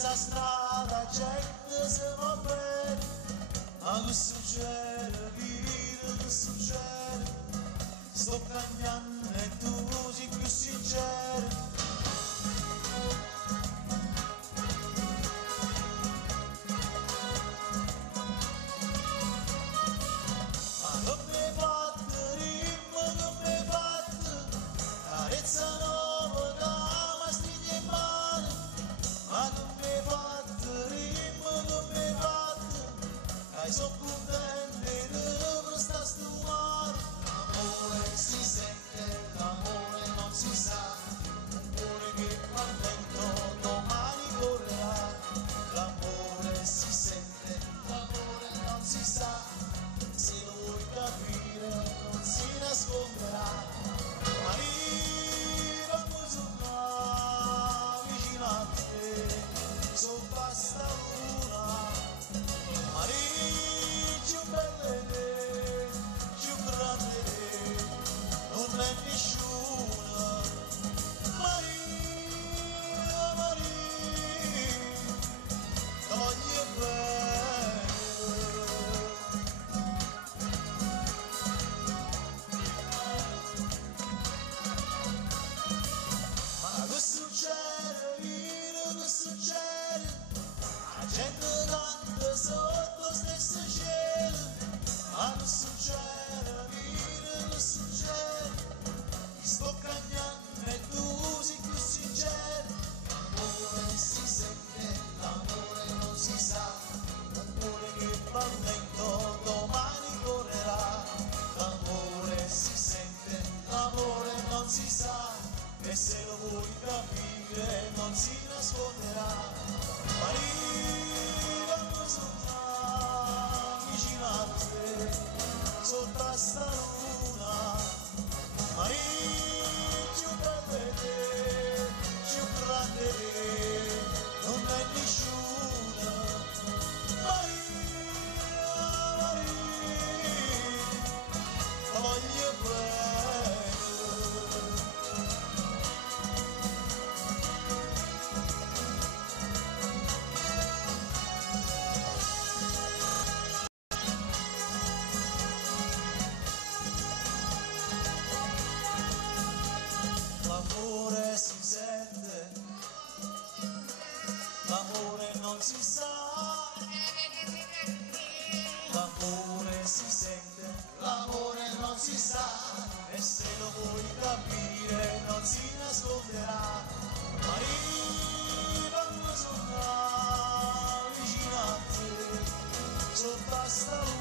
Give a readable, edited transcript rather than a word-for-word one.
mezza strada gente si va bene, ma che succede, vita che succede, sto cambiando e tu sei più sincero. Sono contente di questa stumare. L'amore si sente, l'amore non si sa, un cuore che va lento domani correrà. L'amore si sente, l'amore non si sa, se lo vuoi capire non si nasconderà. Arriva poi sono vicino a te, so basta una. Più belle, più grande, non è nessuna. Maria, Maria, toglie bene. Ma che succede, vino, che succede? La gente canta sotto stesso cielo. Ma che succede, vino, che succede? Ti sto cambiando e tu sei più sincero. L'amore si sente, l'amore non si sa, un cuore che va lento domani correrà. L'amore si sente, l'amore non si sa, e se lo vuoi capire non si nasconderà. Arriva sotto vicino a te, sotto a sta luna. Maria, più bella, più grande, non è nessuna. Maria, Maria, voglio bene. L'amore si sente, l'amore non si sa, l'amore si sente, l'amore non si sa, e se lo vuoi capire non si nasconderà. Arriva quando sono vicino a te, sotto a sta